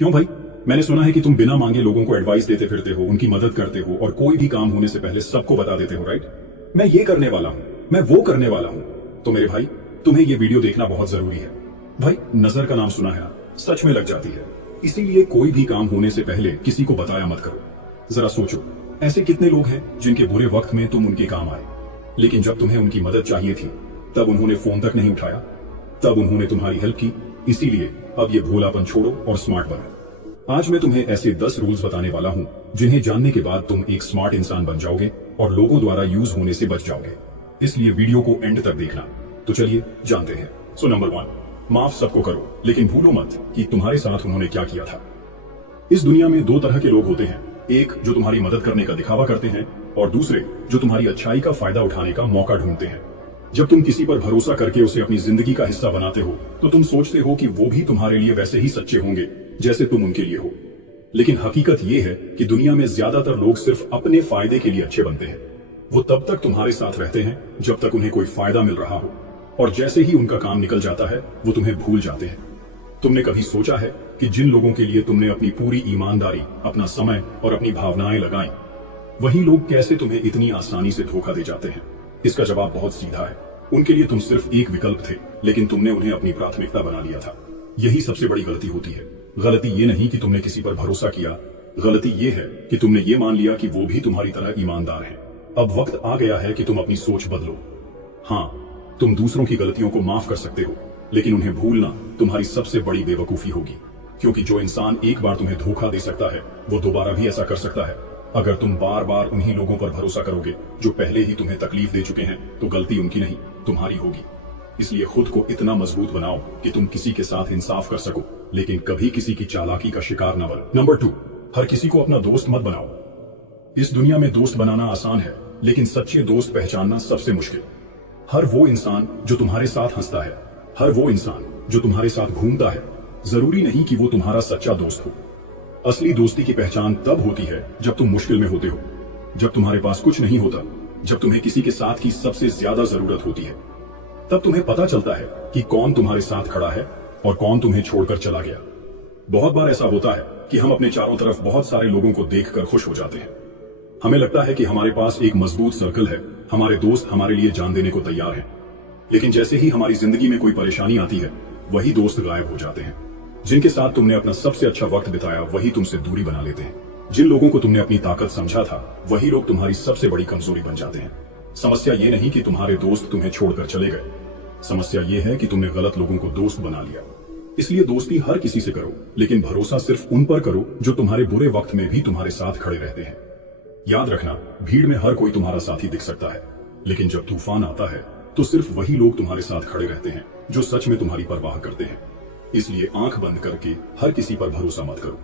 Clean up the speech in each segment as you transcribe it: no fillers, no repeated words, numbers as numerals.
क्यों भाई? मैंने सुना है कि तुम बिना मांगे लोगों को एडवाइस देते फिरते हो, उनकी मदद करते हो और कोई भी काम होने से पहले सबको बता देते हो, राइट? मैं ये करने वाला हूं, मैं वो करने वाला हूं। तो मेरे भाई, तुम्हें ये वीडियो देखना बहुत जरूरी है। भाई, नजर का नाम सुना है ना, सच में लग जाती है। इसीलिए कोई भी काम होने से पहले किसी को बताया मत करो। जरा सोचो, ऐसे कितने लोग हैं जिनके बुरे वक्त में तुम उनके काम आए, लेकिन जब तुम्हें उनकी मदद चाहिए थी तब उन्होंने फोन तक नहीं उठाया, तब उन्होंने तुम्हारी हेल्प की। इसीलिए अब ये भोलापन छोड़ो और स्मार्ट बनो। आज मैं तुम्हें ऐसे 10 रूल्स बताने वाला हूं जिन्हें जानने के बाद तुम एक स्मार्ट इंसान बन जाओगे और लोगों द्वारा यूज होने से बच जाओगे। इसलिए वीडियो को एंड तक देखना। तो चलिए जानते हैं। सो नंबर 1, माफ सबको करो, लेकिन भूलो मत कि तुम्हारे साथ उन्होंने क्या किया था। इस दुनिया में 2 तरह के लोग होते हैं, एक जो तुम्हारी मदद करने का दिखावा करते हैं और दूसरे जो तुम्हारी अच्छाई का फायदा उठाने का मौका ढूंढते हैं। जब तुम किसी पर भरोसा करके उसे अपनी जिंदगी का हिस्सा बनाते हो तो तुम सोचते हो कि वो भी तुम्हारे लिए वैसे ही सच्चे होंगे जैसे तुम उनके लिए हो। लेकिन हकीकत ये है कि दुनिया में ज्यादातर लोग सिर्फ अपने फायदे के लिए अच्छे बनते हैं। वो तब तक तुम्हारे साथ रहते हैं जब तक उन्हें कोई फायदा मिल रहा हो, और जैसे ही उनका काम निकल जाता है वो तुम्हें भूल जाते हैं। तुमने कभी सोचा है कि जिन लोगों के लिए तुमने अपनी पूरी ईमानदारी, अपना समय और अपनी भावनाएं लगाई, वही लोग कैसे तुम्हें इतनी आसानी से धोखा दे जाते हैं? इसका जवाब बहुत सीधा है। उनके लिए तुम सिर्फ एक विकल्प थे, लेकिन तुमने उन्हें अपनी प्राथमिकता बना लिया था। यही सबसे बड़ी गलती होती है। गलती ये नहीं कि तुमने किसी पर भरोसा किया, गलती ये है कि तुमने ये मान लिया कि वो भी तुम्हारी तरह ईमानदार है। अब वक्त आ गया है कि तुम अपनी सोच बदलो। हाँ, तुम दूसरों की गलतियों को माफ कर सकते हो, लेकिन उन्हें भूलना तुम्हारी सबसे बड़ी बेवकूफी होगी, क्योंकि जो इंसान एक बार तुम्हें धोखा दे सकता है वो दोबारा भी ऐसा कर सकता है। अगर तुम बार बार उन्हीं लोगों पर भरोसा करोगे जो पहले ही तुम्हें तकलीफ दे चुके हैं, तो गलती उनकी नहीं, तुम्हारी होगी। इसलिए खुद को इतना मजबूत बनाओ कि तुम किसी के साथ इंसाफ कर सको, लेकिन कभी किसी की चालाकी का शिकार न बनो। नंबर 2, हर किसी को अपना दोस्त मत बनाओ। इस दुनिया में दोस्त बनाना आसान है, लेकिन सच्चे दोस्त पहचानना सबसे मुश्किल। हर वो इंसान जो तुम्हारे साथ हंसता है, हर वो इंसान जो तुम्हारे साथ घूमता है, जरूरी नहीं कि वो तुम्हारा सच्चा दोस्त हो। असली दोस्ती की पहचान तब होती है जब तुम मुश्किल में होते हो, जब तुम्हारे पास कुछ नहीं होता, जब तुम्हें किसी के साथ की सबसे ज्यादा जरूरत होती है। तब तुम्हें पता चलता है कि कौन तुम्हारे साथ खड़ा है और कौन तुम्हें छोड़कर चला गया। बहुत बार ऐसा होता है कि हम अपने चारों तरफ बहुत सारे लोगों को देखकर खुश हो जाते हैं। हमें लगता है कि हमारे पास एक मजबूत सर्कल है, हमारे दोस्त हमारे लिए जान देने को तैयार हैं। लेकिन जैसे ही हमारी जिंदगी में कोई परेशानी आती है, वही दोस्त गायब हो जाते हैं। जिनके साथ तुमने अपना सबसे अच्छा वक्त बिताया, वही तुमसे दूरी बना लेते हैं। जिन लोगों को तुमने अपनी ताकत समझा था, वही लोग तुम्हारी सबसे बड़ी कमजोरी बन जाते हैं। समस्या ये नहीं कि तुम्हारे दोस्त तुम्हें छोड़कर चले गए, समस्या ये है कि तुमने गलत लोगों को दोस्त बना लिया। इसलिए दोस्ती हर किसी से करो, लेकिन भरोसा सिर्फ उन पर करो जो तुम्हारे बुरे वक्त में भी तुम्हारे साथ खड़े रहते हैं। याद रखना, भीड़ में हर कोई तुम्हारा साथी दिख सकता है, लेकिन जब तूफान आता है तो सिर्फ वही लोग तुम्हारे साथ खड़े रहते हैं जो सच में तुम्हारी परवाह करते हैं। इसलिए आंख बंद करके हर किसी पर भरोसा मत करो।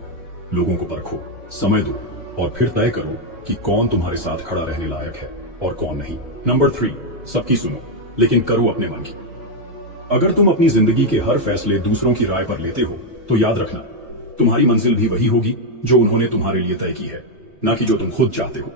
लोगों को परखो, समय दो और फिर तय करो कि कौन तुम्हारे साथ खड़ा रहने लायक है और कौन नहीं। नंबर 3, सबकी सुनो, लेकिन करो अपने मन की। अगर तुम अपनी जिंदगी के हर फैसले दूसरों की राय पर लेते हो, तो याद रखना, तुम्हारी मंजिल भी वही होगी जो उन्होंने तुम्हारे लिए तय की है, ना कि जो तुम खुद चाहते हो।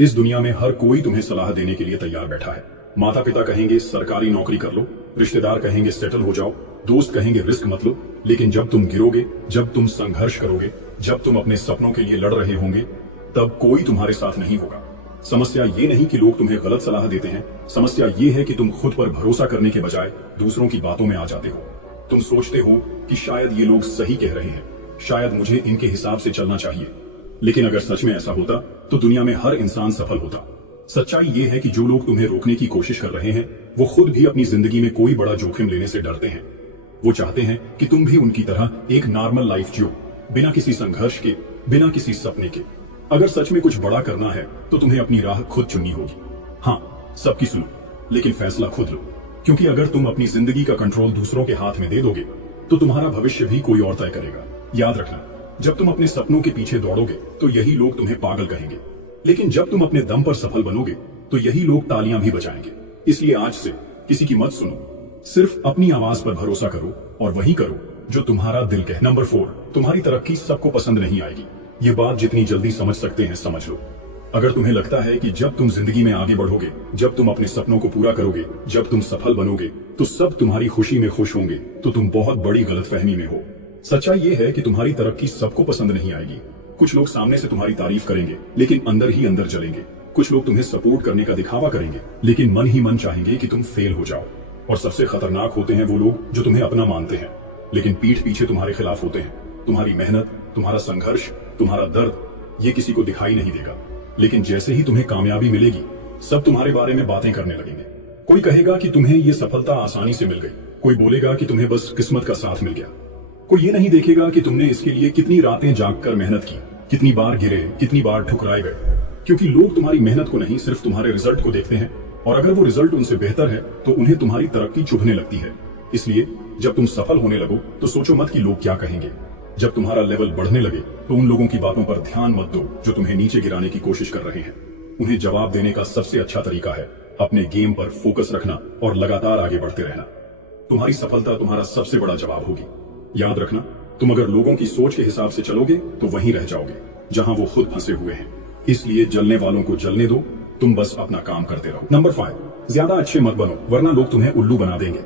इस दुनिया में हर कोई तुम्हें सलाह देने के लिए तैयार बैठा है। माता पिता कहेंगे सरकारी नौकरी कर लो, रिश्तेदार कहेंगे सेटल हो जाओ, दोस्त कहेंगे रिस्क मत लो, लेकिन जब तुम गिरोगे, जब तुम संघर्ष करोगे, जब तुम अपने सपनों के लिए लड़ रहे होंगे, तब कोई तुम्हारे साथ नहीं होगा। समस्या ये नहीं कि लोग तुम्हें गलत सलाह देते हैं, समस्या ये है कि तुम खुद पर भरोसा करने के बजाय दूसरों की बातों में आ जाते हो। तुम सोचते हो कि शायद ये लोग सही कह रहे हैं, शायद मुझे इनके हिसाब से चलना चाहिए। लेकिन अगर सच में ऐसा होता तो दुनिया में हर इंसान सफल होता। सच्चाई ये है कि जो लोग तुम्हें रोकने की कोशिश कर रहे हैं, वो खुद भी अपनी जिंदगी में कोई बड़ा जोखिम लेने से डरते हैं। वो चाहते हैं कि तुम भी उनकी तरह एक नॉर्मल लाइफ जियो, बिना किसी संघर्ष के, बिना किसी सपने के। अगर सच में कुछ बड़ा करना है तो तुम्हें अपनी राह खुद चुननी होगी। हाँ, सबकी सुनो, लेकिन फैसला खुद लो, क्योंकि अगर तुम अपनी जिंदगी का कंट्रोल दूसरों के हाथ में दे दोगे तो तुम्हारा भविष्य भी कोई और तय करेगा। याद रखना, जब तुम अपने सपनों के पीछे दौड़ोगे तो यही लोग तुम्हें पागल कहेंगे, लेकिन जब तुम अपने दम पर सफल बनोगे तो यही लोग तालियां भी बजाएंगे। इसलिए आज से किसी की मत सुनो, सिर्फ अपनी आवाज पर भरोसा करो और वही करो जो तुम्हारा दिल कहे। नंबर 4, तुम्हारी तरक्की सबको पसंद नहीं आएगी। ये बात जितनी जल्दी समझ सकते हैं समझ लो। अगर तुम्हें लगता है कि जब तुम जिंदगी में आगे बढ़ोगे, जब तुम अपने सपनों को पूरा करोगे, जब तुम सफल बनोगे तो सब तुम्हारी खुशी में खुश होंगे, तो तुम बहुत बड़ी गलतफहमी में हो। सच्चाई ये है कि तुम्हारी तरक्की सबको पसंद नहीं आएगी। कुछ लोग सामने से तुम्हारी तारीफ करेंगे लेकिन अंदर ही अंदर जलेंगे। कुछ लोग तुम्हें सपोर्ट करने का दिखावा करेंगे लेकिन मन ही मन चाहेंगे कि तुम फेल हो जाओ। और सबसे खतरनाक होते हैं वो लोग जो तुम्हें अपना मानते हैं लेकिन पीठ पीछे तुम्हारे खिलाफ होते हैं। तुम्हारी मेहनत, तुम्हारा संघर्ष, तुम्हारा दर्द, ये किसी को दिखाई नहीं देगा, लेकिन जैसे ही तुम्हें कामयाबी मिलेगी सब तुम्हारे बारे में बातें करने लगेंगे। कोई कहेगा कि तुम्हें ये सफलता आसानी से मिल गई, कोई बोलेगा कि तुम्हें बस किस्मत का साथ मिल गया। कोई ये नहीं देखेगा कि तुमने इसके लिए कितनी रातें जागकर मेहनत की, कितनी बार गिरे, कितनी बार ठुकराए गए। क्योंकि लोग तुम्हारी मेहनत को नहीं, सिर्फ तुम्हारे रिजल्ट को देखते हैं, और अगर वो रिजल्ट उनसे बेहतर है तो उन्हें तुम्हारी तरक्की चुभने लगती है। इसलिए जब तुम सफल होने लगो तो सोचो मत कि लोग क्या कहेंगे। जब तुम्हारा लेवल बढ़ने लगे तो उन लोगों की बातों पर ध्यान मत दो जो तुम्हें नीचे गिराने की कोशिश कर रहे हैं। उन्हें जवाब देने का सबसे अच्छा तरीका है अपने गेम पर फोकस रखना और लगातार आगे बढ़ते रहना। तुम्हारी सफलता तुम्हारा सबसे बड़ा जवाब होगी। याद रखना, तुम अगर लोगों की सोच के हिसाब से चलोगे तो वहीं रह जाओगे जहां वो खुद फंसे हुए हैं। इसलिए जलने वालों को जलने दो, तुम बस अपना काम करते रहो। नंबर 5, ज्यादा अच्छे मत बनो वरना लोग तुम्हें उल्लू बना देंगे।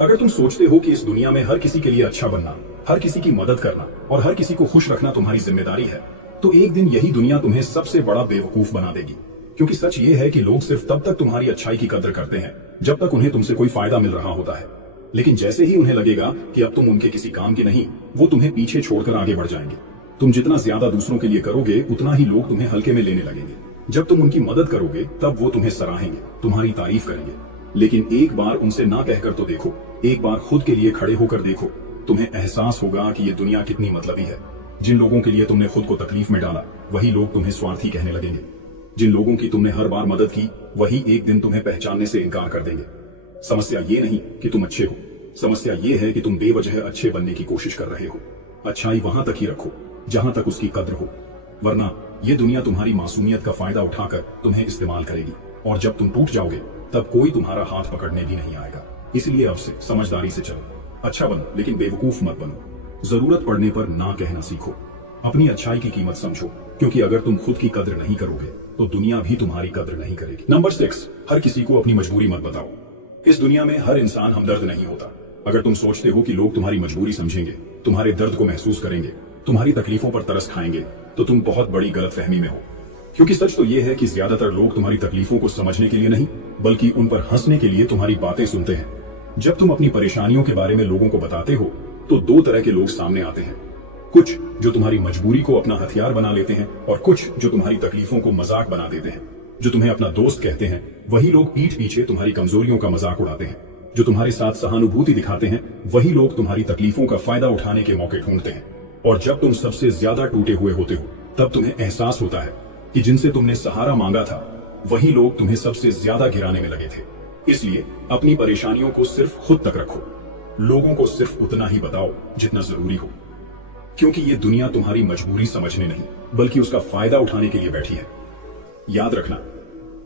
अगर तुम सोचते हो कि इस दुनिया में हर किसी के लिए अच्छा बनना, हर किसी की मदद करना और हर किसी को खुश रखना तुम्हारी जिम्मेदारी है, तो एक दिन यही दुनिया तुम्हें सबसे बड़ा बेवकूफ बना देगी। क्योंकि सच ये है कि लोग सिर्फ तब तक तुम्हारी अच्छाई की कदर करते हैं जब तक उन्हें तुमसे कोई फायदा मिल रहा होता है। लेकिन जैसे ही उन्हें लगेगा कि अब तुम उनके किसी काम के नहीं, वो तुम्हें पीछे छोड़कर आगे बढ़ जाएंगे। तुम जितना ज्यादा दूसरों के लिए करोगे उतना ही लोग तुम्हें हल्के में लेने लगेंगे। जब तुम उनकी मदद करोगे तब वो तुम्हें सराहेंगे, तुम्हारी तारीफ करेंगे। लेकिन एक बार उनसे ना कहकर तो देखो, एक बार खुद के लिए खड़े होकर देखो, तुम्हें एहसास होगा कि ये दुनिया कितनी मतलबी है। जिन लोगों के लिए तुमने खुद को तकलीफ में डाला वही लोग तुम्हें स्वार्थी कहने लगेंगे। जिन लोगों की तुमने हर बार मदद की वही एक दिन तुम्हें पहचानने से इनकार कर देंगे। समस्या ये नहीं कि तुम अच्छे हो, समस्या ये है कि तुम बेवजह अच्छे बनने की कोशिश कर रहे हो। अच्छाई वहां तक ही रखो जहां तक उसकी कद्र हो, वरना ये दुनिया तुम्हारी मासूमियत का फायदा उठाकर तुम्हें इस्तेमाल करेगी और जब तुम टूट जाओगे तब कोई तुम्हारा हाथ पकड़ने भी नहीं आएगा। इसलिए अब से समझदारी से चलो, अच्छा बनो लेकिन बेवकूफ मत बनो। जरूरत पड़ने पर ना कहना सीखो, अपनी अच्छाई की कीमत समझो, क्योंकि अगर तुम खुद की कद्र नहीं करोगे तो दुनिया भी तुम्हारी कद्र नहीं करेगी। नंबर 6, हर किसी को अपनी मजबूरी मत बताओ। इस दुनिया में हर इंसान हमदर्द नहीं होता। अगर तुम सोचते हो कि लोग तुम्हारी मजबूरी समझेंगे, तुम्हारे दर्द को महसूस करेंगे, तुम्हारी तकलीफों पर तरस खाएंगे, तो तुम बहुत बड़ी गलतफहमी में हो। क्योंकि सच तो यह है कि ज्यादातर लोग तुम्हारी तकलीफों को समझने के लिए नहीं बल्कि उन पर हंसने के लिए तुम्हारी बातें सुनते हैं। जब तुम अपनी परेशानियों के बारे में लोगों को बताते हो तो दो तरह के लोग सामने आते हैं, कुछ जो तुम्हारी मजबूरी को अपना हथियार बना लेते हैं और कुछ जो तुम्हारी तकलीफों को मजाक बना देते हैं। जो तुम्हें अपना दोस्त कहते हैं वही लोग पीठ पीछे तुम्हारी कमजोरियों का मजाक उड़ाते हैं। जो तुम्हारे साथ सहानुभूति दिखाते हैं वही लोग तुम्हारी तकलीफों का फायदा उठाने के मौके ढूंढते हैं। और जब तुम सबसे ज्यादा टूटे हुए होते हो तब तुम्हें एहसास होता है कि जिनसे तुमने सहारा मांगा था वही लोग तुम्हें सबसे ज्यादा गिराने में लगे थे। इसलिए अपनी परेशानियों को सिर्फ खुद तक रखो, लोगों को सिर्फ उतना ही बताओ जितना जरूरी हो, क्योंकि ये दुनिया तुम्हारी मजबूरी समझने नहीं बल्कि उसका फायदा उठाने के लिए बैठी है। याद रखना,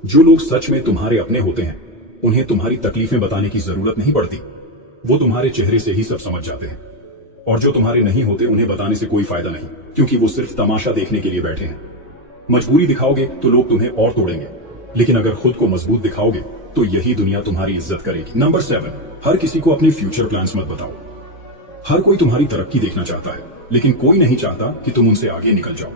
जो लोग सच में तुम्हारे अपने होते हैं उन्हें तुम्हारी तकलीफें बताने की जरूरत नहीं पड़ती। वो तुम्हारे चेहरे से ही सब समझ जाते हैं। और जो तुम्हारे नहीं होते उन्हें बताने से कोई फायदा नहीं, क्योंकि वो सिर्फ तमाशा देखने के लिए बैठे हैं। मजबूरी दिखाओगे तो लोग तुम्हें और तोड़ेंगे, लेकिन अगर खुद को मजबूत दिखाओगे तो यही दुनिया तुम्हारी इज्जत करेगी। नंबर 7, हर किसी को अपने फ्यूचर प्लान्स मत बताओ। हर कोई तुम्हारी तरक्की देखना चाहता है लेकिन कोई नहीं चाहता कि तुम उनसे आगे निकल जाओ।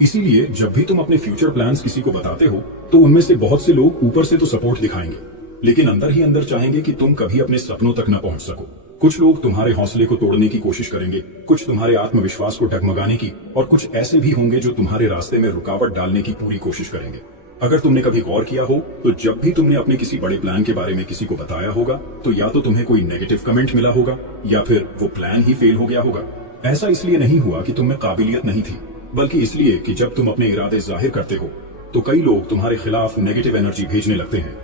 इसीलिए जब भी तुम अपने फ्यूचर प्लान्स किसी को बताते हो तो उनमें से बहुत से लोग ऊपर से तो सपोर्ट दिखाएंगे लेकिन अंदर ही अंदर चाहेंगे कि तुम कभी अपने सपनों तक न पहुंच सको। कुछ लोग तुम्हारे हौसले को तोड़ने की कोशिश करेंगे, कुछ तुम्हारे आत्मविश्वास को डगमगाने की, और कुछ ऐसे भी होंगे जो तुम्हारे रास्ते में रुकावट डालने की पूरी कोशिश करेंगे। अगर तुमने कभी गौर किया हो तो जब भी तुमने अपने किसी बड़े प्लान के बारे में किसी को बताया होगा तो या तो तुम्हें कोई नेगेटिव कमेंट मिला होगा या फिर वो प्लान ही फेल हो गया होगा। ऐसा इसलिए नहीं हुआ कि तुम में काबिलियत नहीं थी, बल्कि इसलिए कि जब तुम अपने इरादे जाहिर करते हो तो कई लोग तुम्हारे खिलाफ नेगेटिव एनर्जी भेजने लगते हैं।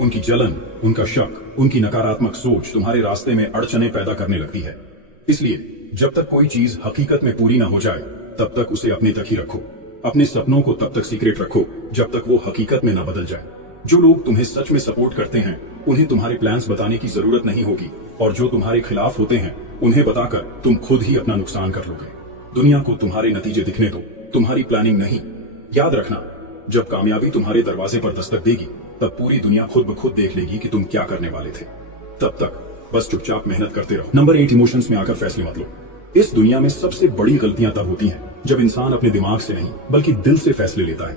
उनकी जलन, उनका शक, उनकी नकारात्मक सोच तुम्हारे रास्ते में अड़चने पैदा करने लगती है। इसलिए जब तक कोई चीज हकीकत में पूरी ना हो जाए तब तक उसे अपने तक ही रखो। अपने सपनों को तब तक सीक्रेट रखो जब तक वो हकीकत में ना बदल जाए। जो लोग तुम्हें सच में सपोर्ट करते हैं उन्हें तुम्हारे प्लान्स बताने की जरूरत नहीं होगी, और जो तुम्हारे खिलाफ होते हैं उन्हें बताकर तुम खुद ही अपना नुकसान कर लोगे। दुनिया को तुम्हारे नतीजे दिखने दो, तुम्हारी प्लानिंग नहीं। याद रखना, जब कामयाबी तुम्हारे दरवाजे पर दस्तक देगी तब पूरी दुनिया खुद ब खुद देख लेगी कि तुम क्या करने वाले थे। तब तक बस चुपचाप मेहनत करते रहो। नंबर 8, इमोशंस में आकर फैसले मत लो। इस दुनिया में सबसे बड़ी गलतियां तब होती हैं जब इंसान अपने दिमाग से नहीं बल्कि दिल से फैसले लेता है।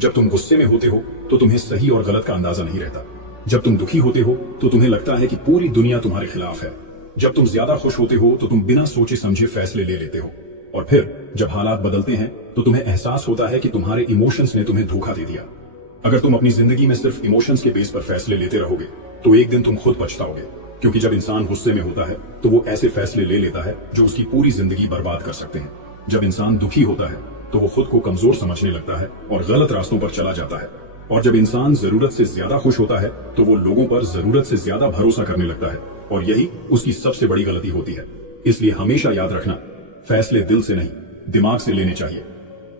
जब तुम गुस्से में होते हो तो तुम्हें सही और गलत का अंदाजा नहीं रहता। जब तुम दुखी होते हो तो तुम्हें लगता है कि पूरी दुनिया तुम्हारे खिलाफ है। जब तुम ज्यादा खुश होते हो तो तुम बिना सोचे समझे फैसले ले लेते हो। और फिर जब हालात बदलते हैं तो तुम्हें एहसास होता है कि तुम्हारे इमोशंस ने तुम्हें धोखा दे दिया। अगर तुम अपनी जिंदगी में सिर्फ इमोशंस के बेस पर फैसले लेते रहोगे तो एक दिन तुम खुद पछताओगे, क्योंकि जब इंसान गुस्से में होता है तो वो ऐसे फैसले ले लेता है जो उसकी पूरी जिंदगी बर्बाद कर सकते हैं। जब इंसान दुखी होता है तो वो खुद को कमजोर समझने लगता है और गलत रास्तों पर चला जाता है। और जब इंसान जरूरत से ज्यादा खुश होता है तो वो लोगों पर जरूरत से ज्यादा भरोसा करने लगता है, और यही उसकी सबसे बड़ी गलती होती है। इसलिए हमेशा याद रखना, फैसले दिल से नहीं दिमाग से लेने चाहिए।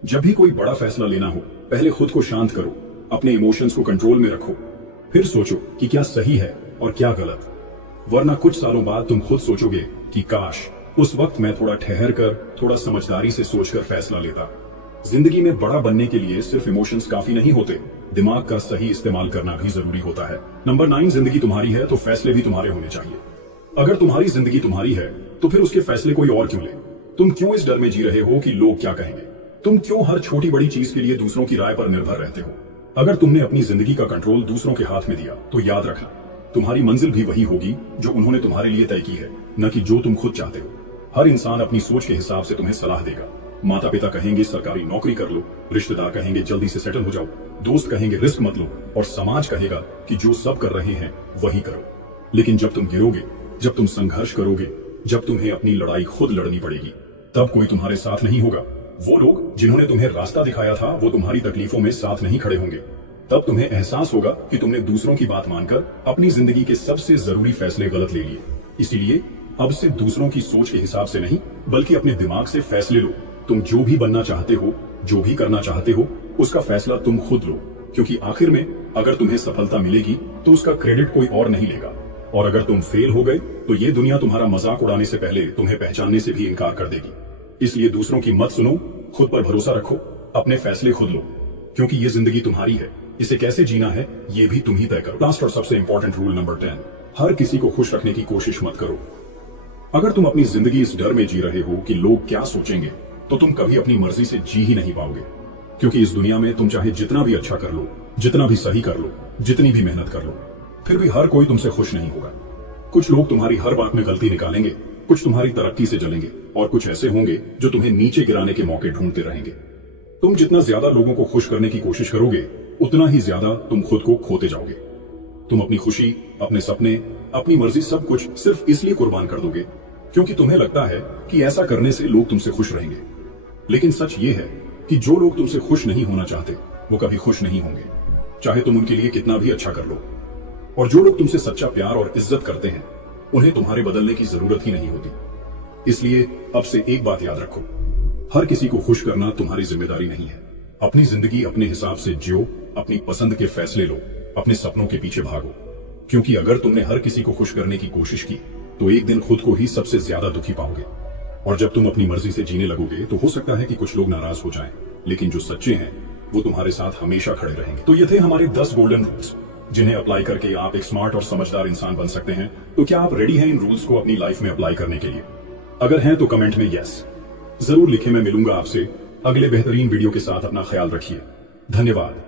जब भी कोई बड़ा फैसला लेना हो, पहले खुद को शांत करो, अपने इमोशंस को कंट्रोल में रखो, फिर सोचो कि क्या सही है और क्या गलत। वरना कुछ सालों बाद तुम खुद सोचोगे कि काश उस वक्त मैं थोड़ा ठहर कर, थोड़ा समझदारी से सोचकर फैसला लेता। जिंदगी में बड़ा बनने के लिए सिर्फ इमोशंस काफी नहीं होते, दिमाग का सही इस्तेमाल करना भी जरूरी होता है। नंबर 9, जिंदगी तुम्हारी है तो फैसले भी तुम्हारे होने चाहिए। अगर तुम्हारी जिंदगी तुम्हारी है तो फिर उसके फैसले कोई और क्यों ले? तुम क्यों इस डर में जी रहे हो कि लोग क्या कहेंगे? तुम क्यों हर छोटी बड़ी चीज के लिए दूसरों की राय पर निर्भर रहते हो? अगर तुमने अपनी जिंदगी का कंट्रोल दूसरों के हाथ में दिया तो याद रखना, तुम्हारी मंजिल भी वही होगी जो उन्होंने तुम्हारे लिए तय की है, न कि जो तुम खुद चाहते हो। हर इंसान अपनी सोच के हिसाब से तुम्हें सलाह देगा। माता पिता कहेंगे सरकारी नौकरी कर लो, रिश्तेदार कहेंगे जल्दी से सेटल हो जाओ, दोस्त कहेंगे रिस्क मत लो, और समाज कहेगा कि जो सब कर रहे हैं वही करो। लेकिन जब तुम गिरोगे, जब तुम संघर्ष करोगे, जब तुम्हें अपनी लड़ाई खुद लड़नी पड़ेगी, तब कोई तुम्हारे साथ नहीं होगा। वो लोग जिन्होंने तुम्हें रास्ता दिखाया था वो तुम्हारी तकलीफों में साथ नहीं खड़े होंगे। तब तुम्हें एहसास होगा कि तुमने दूसरों की बात मानकर अपनी जिंदगी के सबसे जरूरी फैसले गलत ले लिए। इसीलिए अब से दूसरों की सोच के हिसाब से नहीं बल्कि अपने दिमाग से फैसले लो। तुम जो भी बनना चाहते हो, जो भी करना चाहते हो, उसका फैसला तुम खुद लो, क्योंकि आखिर में अगर तुम्हें सफलता मिलेगी तो उसका क्रेडिट कोई और नहीं लेगा, और अगर तुम फेल हो गए तो ये दुनिया तुम्हारा मजाक उड़ाने से पहले तुम्हें पहचानने से भी इनकार कर देगी। इसलिए दूसरों की मत सुनो, खुद पर भरोसा रखो, अपने फैसले खुद लो, क्योंकि ये जिंदगी तुम्हारी है। इसे कैसे जीना है ये भी तुम ही तय करो। लास्ट और सबसे इंपॉर्टेंट रूल नंबर 10, हर किसी को खुश रखने की कोशिश मत करो। अगर तुम अपनी जिंदगी इस डर में जी रहे हो कि लोग क्या सोचेंगे तो तुम कभी अपनी मर्जी से जी ही नहीं पाओगे, क्योंकि इस दुनिया में तुम चाहे जितना भी अच्छा कर लो, जितना भी सही कर लो, जितनी भी मेहनत कर लो, फिर भी हर कोई तुमसे खुश नहीं होगा। कुछ लोग तुम्हारी हर बात में गलती निकालेंगे, कुछ तुम्हारी तरक्की से जलेंगे, और कुछ ऐसे होंगे जो तुम्हें नीचे गिराने के मौके ढूंढते रहेंगे। तुम जितना ज्यादा लोगों को खुश करने की कोशिश करोगे उतना ही ज्यादा तुम खुद को खोते जाओगे। तुम अपनी खुशी, अपने सपने, अपनी मर्जी सब कुछ सिर्फ इसलिए कुर्बान कर दोगे क्योंकि तुम्हें लगता है कि ऐसा करने से लोग तुमसे खुश रहेंगे। लेकिन सच ये है कि जो लोग तुमसे खुश नहीं होना चाहते वो कभी खुश नहीं होंगे, चाहे तुम उनके लिए कितना भी अच्छा कर लो। और जो लोग तुमसे सच्चा प्यार और इज्जत करते हैं उन्हें तुम्हारे बदलने की जरूरत ही नहीं होती। इसलिए अब से एक बात याद रखो, हर किसी को खुश करना तुम्हारी जिम्मेदारी नहीं है। अपनी जिंदगी अपने हिसाब से जियो, अपनी पसंद के फैसले लो, अपने सपनों के पीछे भागो, क्योंकि अगर तुमने हर किसी को खुश करने की कोशिश की तो एक दिन खुद को ही सबसे ज्यादा दुखी पाओगे। और जब तुम अपनी मर्जी से जीने लगोगे तो हो सकता है कि कुछ लोग नाराज हो जाएं, लेकिन जो सच्चे हैं वो तुम्हारे साथ हमेशा खड़े रहेंगे। तो ये थे हमारे 10 गोल्डन रूल्स, जिन्हें अप्लाई करके आप एक स्मार्ट और समझदार इंसान बन सकते हैं। तो क्या आप रेडी हैं इन रूल्स को अपनी लाइफ में अप्लाई करने के लिए? अगर हैं तो कमेंट में यस जरूर लिखें। मैं मिलूंगा आपसे अगले बेहतरीन वीडियो के साथ। अपना ख्याल रखिए। धन्यवाद।